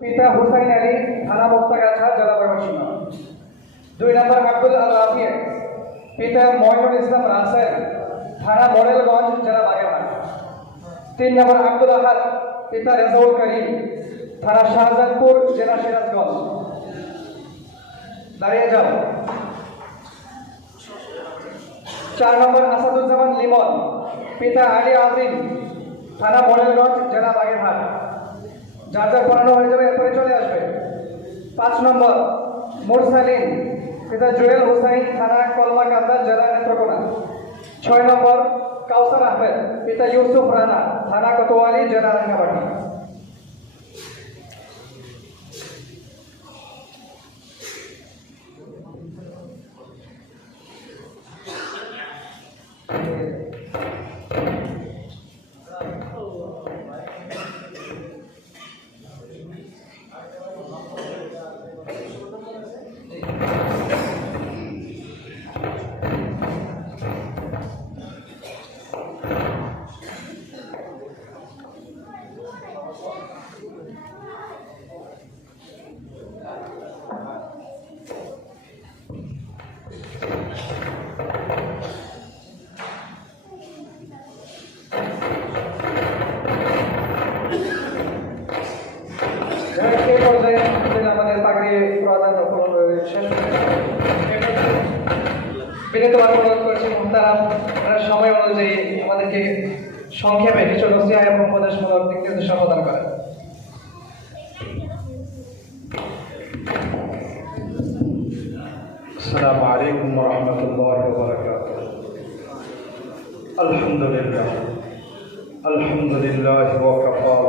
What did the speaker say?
পিতা হুসাইন আলী, থানা মুক্তাগাছা, জেলা ময়মনসিংহ। 2 নম্বর আব্দুল আল রাফি, পিতা মঈনুল ইসলাম রাসেল, থানা মোরেলগঞ্জ, জেলা বাগেরহাট। 3 নম্বর আব্দুল আহাদ, পিতা রেজাউল করিম, থানা শাহজাদপুর, জেলা সিরাজগঞ্জ। দাঁড়িয়ে যাও। 4 নম্বর আসাদুজ্জামান লিমন, পিতা আলী আজিম, থানা মোরেলগঞ্জ, জেলা বাগেরহাট। যার যার পড়ানো হয়ে যাবে, এরপরে চলে আসবে। 5 নম্বর মুরসালিন, পিতা জুয়েল হুসাইন, থানা কলমাকান্দা, জেলা নেত্রকোনা। 6 নম্বর কাউসার আহমেদ, পিতা ইউসুফ রানা, থানা কোতোয়ালি, জেলা রাঙ্গামাটি। আমাদের পাগড়ি প্রদান শেষ বিনীতভাবে অনুরোধ করেছি মুহতারাম সময় অনুযায়ী আমাদেরকে সংক্ষেপে কিছু নসিহা এবং উপদেশমূলক দিক নির্দেশনা প্রদান করেন। السلام عليكم ورحمة الله وبركاته. الحمد لله وكفى.